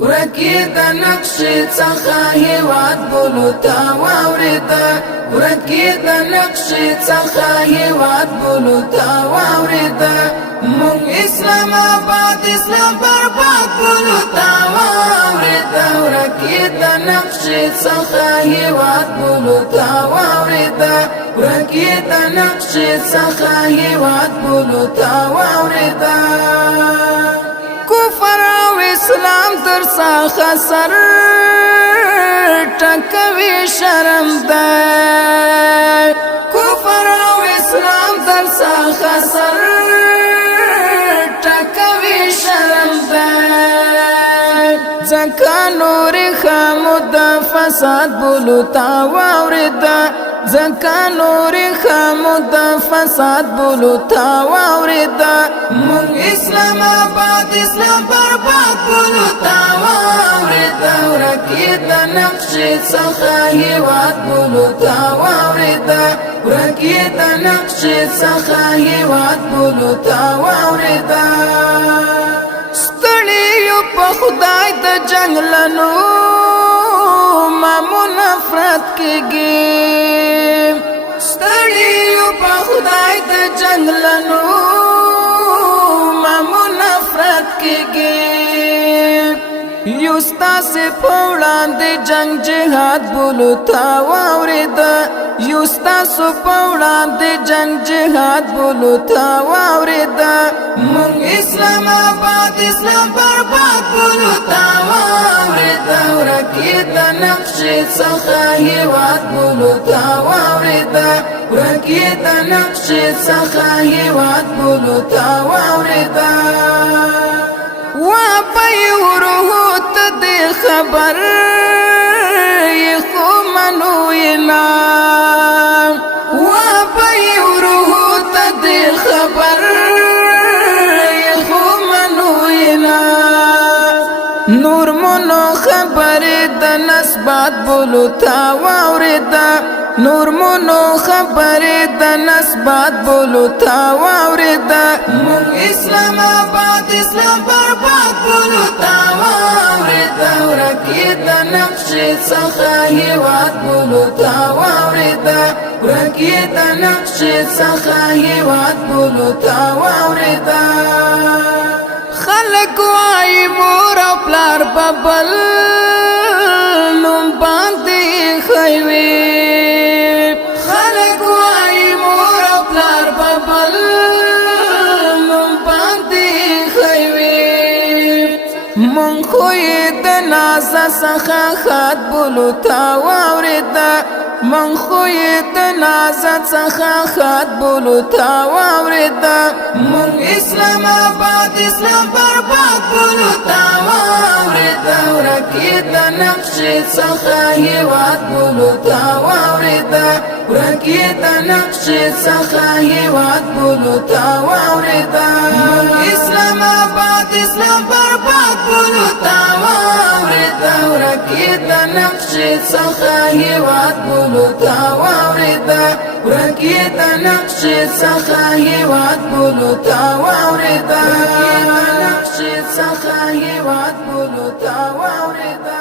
ورکی د نقش څخه هیواد بولتا واورېدا ورکی د نقش څخه هیواد بولتا واورېدا مونږ اسلام آباد اسلام برباد بولتا واورېدا ورکی د نقش څخه هیواد بولتا واورېدا ورکی د نقش څخه هیواد بولتا واورېدا کفر او اسلام تر څخه سر ټکوي شرم ده کفر او اسلام تر څخه سر ټکوي شرم ده ځکه نور خامد فساد بولتا واورېدا ځکه نور خامد فساد بولتا واورېدا مونږ اسلام آباد اسلام برباد بولتا واورېدا ورکی د نقش څخه هیواد بولتا واورېدا ورکی د نقش څخه هیواد بولتا واورېدا ستړي یو په خدای د جنگلنو مامو نفرت کېږي ستړي یو په خدای د جنگلنو مامو نفرت کېږي یو ستاسې په وړاندې جنگ جهاد بولتا واورېدا یو ستاسو په وړاندې جنگ جهاد بولتا واورېدا مونږ اسلام آباد اسلام برباد بولتا واورېدا ورکی د نقش څخه هیواد بولتا واورېدا ورکی د نقش څخه هیواد بولتا واورېدا واپی وروه ته دې خبر خو منوینا واپی وروه ته دې خبر خو منوینا نور مونو خبر د نسبت بولتا واورېدا نور مونو خبر د نسبت بولتا واورېدا مونږ اسلام آباد اسلام برباد بولتا واورېدا ورکی د نقش څخه هیواد بولتا واورېدا ورکی د نقش څخه هیواد بولتا واورېدا خلق وای مور او پلار ببل نوم باندې خوي خلق وای مور او پلار ببل نوم باندې خوي مونږ خو د ناز څخه خات بولتا واورېدا مونږ خو د ناز څخه خات بولتا واورېدا مونږ اسلام آباد اسلام برباد بولتا واورېدا ورکی د نقش څخه هیواد بولتا واورېدا ورکی د نقش څخه هیواد بولتا واورېدا مونږ اسلام آباد اسلام برباد بولتا واورېدا ورکی د نقش څخه هیواد بولتا واورېدا ورکی د نقش څخه هیواد بولتا واورېدا نقش څخه هیواد بولتا واورېدا